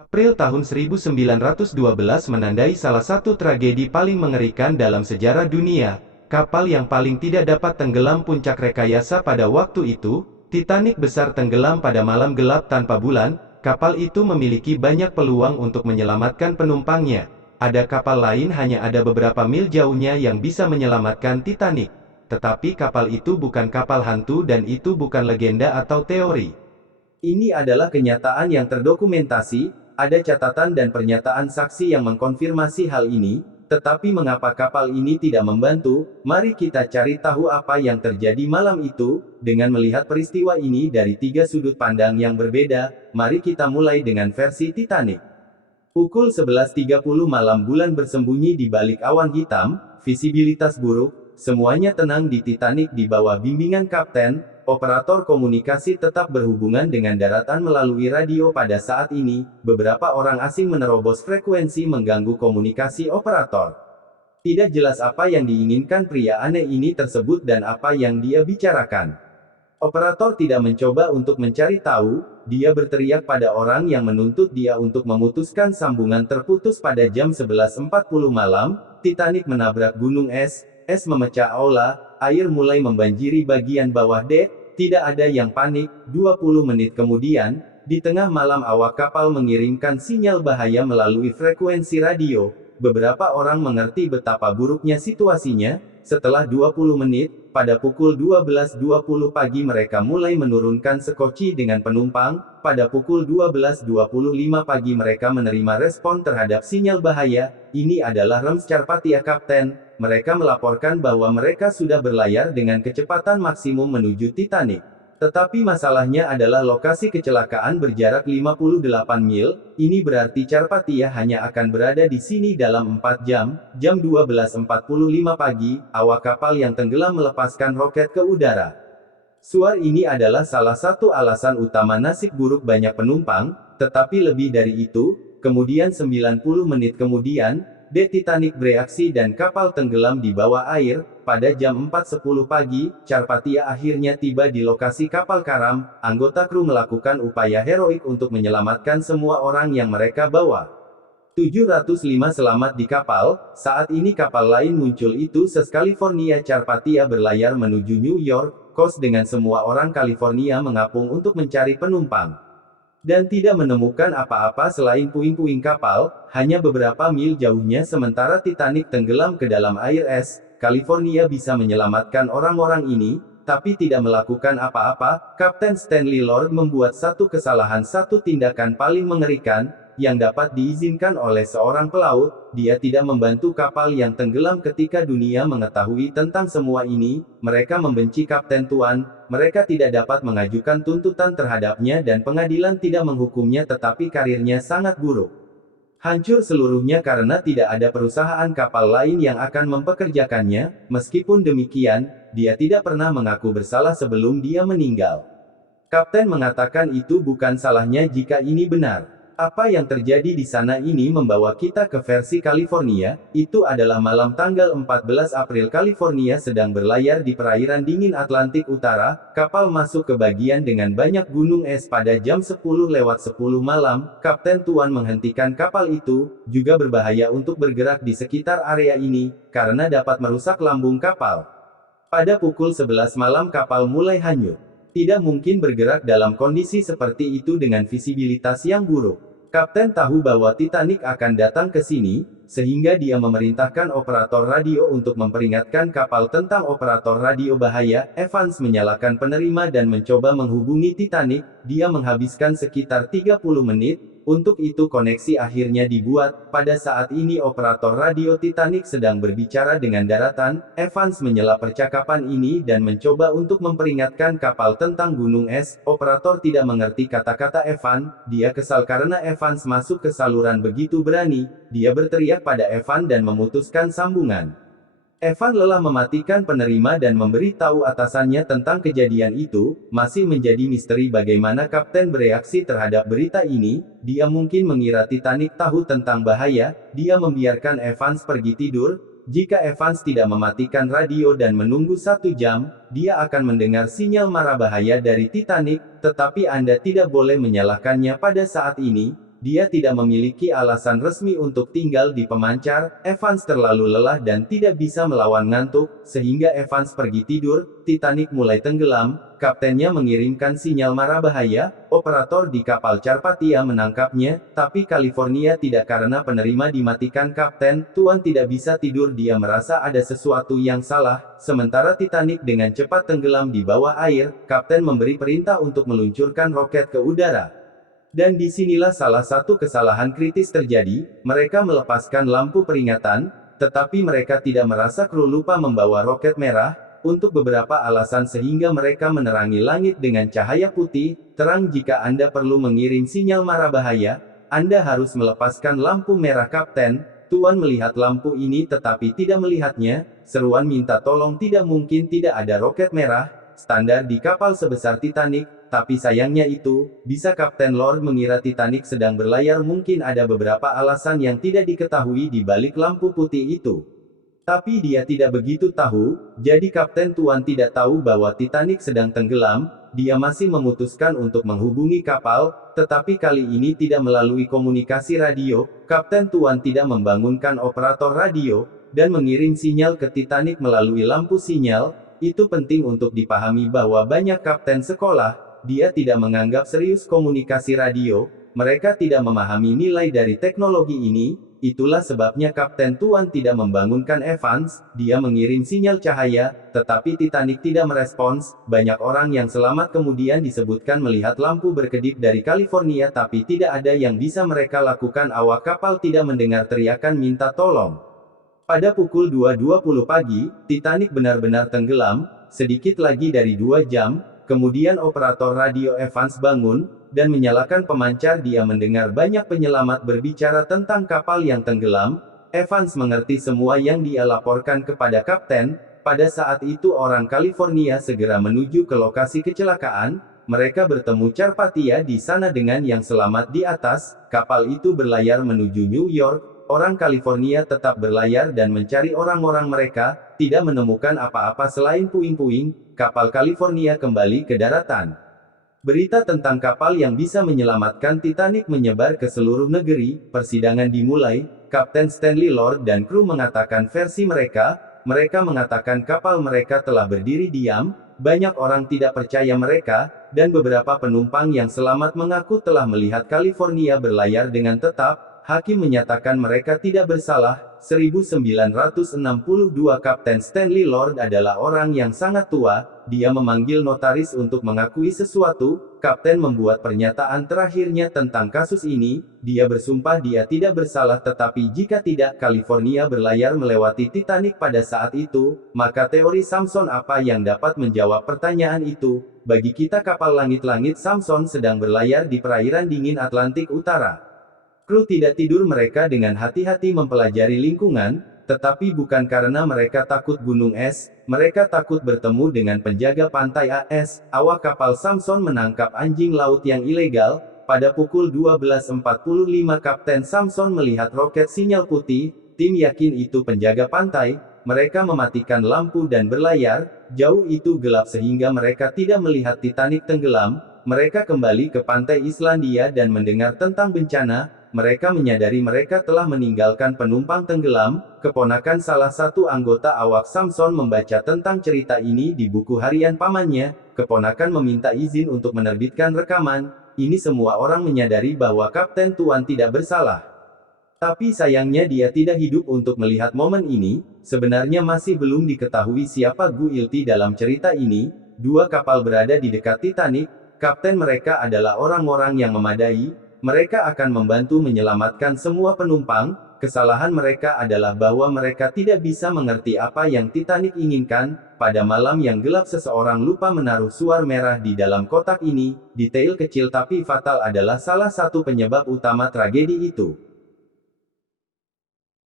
April tahun 1912 menandai salah satu tragedi paling mengerikan dalam sejarah dunia. Kapal yang paling tidak dapat tenggelam puncak rekayasa pada waktu itu, Titanic besar tenggelam pada malam gelap tanpa bulan. Kapal itu memiliki banyak peluang untuk menyelamatkan penumpangnya. Ada kapal lain hanya ada beberapa mil jauhnya yang bisa menyelamatkan Titanic. Tetapi kapal itu bukan kapal hantu dan itu bukan legenda atau teori. Ini adalah kenyataan yang terdokumentasi. Ada catatan dan pernyataan saksi yang mengkonfirmasi hal ini, tetapi mengapa kapal ini tidak membantu? Mari kita cari tahu apa yang terjadi malam itu, dengan melihat peristiwa ini dari tiga sudut pandang yang berbeda. Mari kita mulai dengan versi Titanic. Pukul 11.30 malam, bulan bersembunyi di balik awan hitam, visibilitas buruk, semuanya tenang di Titanic di bawah bimbingan kapten. Operator komunikasi tetap berhubungan dengan daratan melalui radio pada saat ini. Beberapa orang asing menerobos frekuensi mengganggu komunikasi operator. Tidak jelas apa yang diinginkan pria aneh ini tersebut dan apa yang dia bicarakan. Operator tidak mencoba untuk mencari tahu. Dia berteriak pada orang yang menuntut dia untuk memutuskan sambungan terputus pada jam 11.40 malam. Titanic menabrak gunung es memecah aula, air mulai membanjiri bagian bawah dek. Tidak ada yang panik. 20 menit kemudian, di tengah malam awak kapal mengirimkan sinyal bahaya melalui frekuensi radio. Beberapa orang mengerti betapa buruknya situasinya. Setelah 20 menit, pada pukul 12.20 pagi mereka mulai menurunkan sekoci dengan penumpang. Pada pukul 12.25 pagi mereka menerima respon terhadap sinyal bahaya. Ini adalah rem Carpathia Kapten. Mereka melaporkan bahwa mereka sudah berlayar dengan kecepatan maksimum menuju Titanic. Tetapi masalahnya adalah lokasi kecelakaan berjarak 58 mil, ini berarti Carpathia hanya akan berada di sini dalam 4 jam. Jam 12.45 pagi, awak kapal yang tenggelam melepaskan roket ke udara. Suar ini adalah salah satu alasan utama nasib buruk banyak penumpang, tetapi lebih dari itu, kemudian 90 menit kemudian, Titanic bereaksi dan kapal tenggelam di bawah air. Pada jam 4.10 pagi, Carpathia akhirnya tiba di lokasi kapal karam. Anggota kru melakukan upaya heroik untuk menyelamatkan semua orang yang mereka bawa. 705 selamat di kapal. Saat ini kapal lain muncul, itu California. Carpathia berlayar menuju New York Coast dengan semua orang California mengapung untuk mencari penumpang. Dan tidak menemukan apa-apa selain puing-puing kapal, hanya beberapa mil jauhnya sementara Titanic tenggelam ke dalam air es. California bisa menyelamatkan orang-orang ini, tapi tidak melakukan apa-apa. Kapten Stanley Lord membuat satu kesalahan, satu tindakan paling mengerikan, yang dapat diizinkan oleh seorang pelaut. Dia tidak membantu kapal yang tenggelam ketika dunia mengetahui tentang semua ini. Mereka membenci Kapten Tuan. Mereka tidak dapat mengajukan tuntutan terhadapnya dan pengadilan tidak menghukumnya, tetapi karirnya sangat buruk. Hancur seluruhnya karena tidak ada perusahaan kapal lain yang akan mempekerjakannya. Meskipun demikian, dia tidak pernah mengaku bersalah sebelum dia meninggal. Kapten mengatakan itu bukan salahnya jika ini benar. Apa yang terjadi di sana ini membawa kita ke versi California. Itu adalah malam tanggal 14 April. California sedang berlayar di perairan dingin Atlantik Utara. Kapal masuk ke bagian dengan banyak gunung es pada jam 10:10 malam. Kapten Tuan menghentikan kapal itu. Juga berbahaya untuk bergerak di sekitar area ini, karena dapat merusak lambung kapal. Pada pukul 11 malam kapal mulai hanyut. Tidak mungkin bergerak dalam kondisi seperti itu dengan visibilitas yang buruk. Kapten tahu bahwa Titanic akan datang ke sini, sehingga dia memerintahkan operator radio untuk memperingatkan kapal tentang operator radio bahaya. Evans menyalakan penerima dan mencoba menghubungi Titanic. Dia menghabiskan sekitar 30 menit. Untuk itu koneksi akhirnya dibuat. Pada saat ini operator radio Titanic sedang berbicara dengan daratan. Evans menyela percakapan ini dan mencoba untuk memperingatkan kapal tentang gunung es. Operator tidak mengerti kata-kata Evans. Dia kesal karena Evans masuk ke saluran begitu berani. Dia berteriak pada Evans dan memutuskan sambungan. Evan lelah mematikan penerima dan memberitahu atasannya tentang kejadian itu. Masih menjadi misteri bagaimana kapten bereaksi terhadap berita ini. Dia mungkin mengira Titanic tahu tentang bahaya. Dia membiarkan Evans pergi tidur. Jika Evans tidak mematikan radio dan menunggu 1 jam, dia akan mendengar sinyal mara bahaya dari Titanic. Tetapi Anda tidak boleh menyalahkannya pada saat ini. dia tidak memiliki alasan resmi untuk tinggal di pemancar. Evans terlalu lelah dan tidak bisa melawan ngantuk, sehingga Evans pergi tidur. Titanic mulai tenggelam, kaptennya mengirimkan sinyal mara bahaya, operator di kapal Carpathia menangkapnya, tapi California tidak karena penerima dimatikan kapten. Tuan tidak bisa tidur, dia merasa ada sesuatu yang salah, sementara Titanic dengan cepat tenggelam di bawah air. Kapten memberi perintah untuk meluncurkan roket ke udara. Dan disinilah salah satu kesalahan kritis terjadi, mereka melepaskan lampu peringatan, tetapi mereka tidak merasa kru lupa membawa roket merah, untuk beberapa alasan sehingga mereka menerangi langit dengan cahaya putih, terang. Jika Anda perlu mengirim sinyal mara bahaya, Anda harus melepaskan lampu merah. Kapten, Tuan melihat lampu ini tetapi tidak melihatnya, seruan minta tolong. Tidak mungkin tidak ada roket merah, standar di kapal sebesar Titanic. Tapi sayangnya itu, bisa Kapten Lord mengira Titanic sedang berlayar. Mungkin ada beberapa alasan yang tidak diketahui di balik lampu putih itu. Tapi dia tidak begitu tahu, jadi Kapten Tuan tidak tahu bahwa Titanic sedang tenggelam. Dia masih memutuskan untuk menghubungi kapal, tetapi kali ini tidak melalui komunikasi radio. Kapten Tuan tidak membangunkan operator radio, dan mengirim sinyal ke Titanic melalui lampu sinyal. Itu penting untuk dipahami bahwa banyak kapten sekolah, dia tidak menganggap serius komunikasi radio, mereka tidak memahami nilai dari teknologi ini. Itulah sebabnya Kapten Tuan tidak membangunkan Evans, dia mengirim sinyal cahaya, tetapi Titanic tidak merespons. Banyak orang yang selamat kemudian disebutkan melihat lampu berkedip dari California, tapi tidak ada yang bisa mereka lakukan. Awak kapal tidak mendengar teriakan minta tolong. Pada pukul 2.20 pagi, Titanic benar-benar tenggelam. Sedikit lagi dari 2 jam, kemudian operator radio Evans bangun, dan menyalakan pemancar. Dia mendengar banyak penyelamat berbicara tentang kapal yang tenggelam. Evans mengerti semua yang dia laporkan kepada kapten. Pada saat itu orang California segera menuju ke lokasi kecelakaan. Mereka bertemu Carpathia di sana dengan yang selamat di atas. Kapal itu berlayar menuju New York. Orang California tetap berlayar dan mencari orang-orang mereka, tidak menemukan apa-apa selain puing-puing. Kapal California kembali ke daratan. Berita tentang kapal yang bisa menyelamatkan Titanic menyebar ke seluruh negeri. Persidangan dimulai. Kapten Stanley Lord dan kru mengatakan versi mereka. Mereka mengatakan kapal mereka telah berdiri diam. Banyak orang tidak percaya mereka, dan beberapa penumpang yang selamat mengaku telah melihat California berlayar dengan tetap. Hakim menyatakan mereka tidak bersalah. 1962 Kapten Stanley Lord adalah orang yang sangat tua. Dia memanggil notaris untuk mengakui sesuatu. Kapten membuat pernyataan terakhirnya tentang kasus ini. Dia bersumpah dia tidak bersalah, tetapi jika tidak California berlayar melewati Titanic pada saat itu, maka teori Samson apa yang dapat menjawab pertanyaan itu? Bagi kita kapal langit-langit Samson sedang berlayar di perairan dingin Atlantik Utara. Kru tidak tidur, mereka dengan hati-hati mempelajari lingkungan, tetapi bukan karena mereka takut gunung es, mereka takut bertemu dengan penjaga pantai AS. Awak kapal Samson menangkap anjing laut yang ilegal. Pada pukul 12.45 Kapten Samson melihat roket sinyal putih, tim yakin itu penjaga pantai. Mereka mematikan lampu dan berlayar. Jauh itu gelap sehingga mereka tidak melihat Titanic tenggelam. Mereka kembali ke pantai Islandia dan mendengar tentang bencana. Mereka menyadari mereka telah meninggalkan penumpang tenggelam. Keponakan salah satu anggota awak Samson membaca tentang cerita ini di buku harian pamannya. Keponakan meminta izin untuk menerbitkan rekaman. Ini semua orang menyadari bahwa Kapten Tuan tidak bersalah. Tapi sayangnya dia tidak hidup untuk melihat momen ini. Sebenarnya masih belum diketahui siapa guilty dalam cerita ini. 2 kapal berada di dekat Titanic. Kapten mereka adalah orang-orang yang memadai. Mereka akan membantu menyelamatkan semua penumpang. Kesalahan mereka adalah bahwa mereka tidak bisa mengerti apa yang Titanic inginkan. Pada malam yang gelap seseorang lupa menaruh suar merah di dalam kotak ini. Detail kecil tapi fatal adalah salah satu penyebab utama tragedi itu.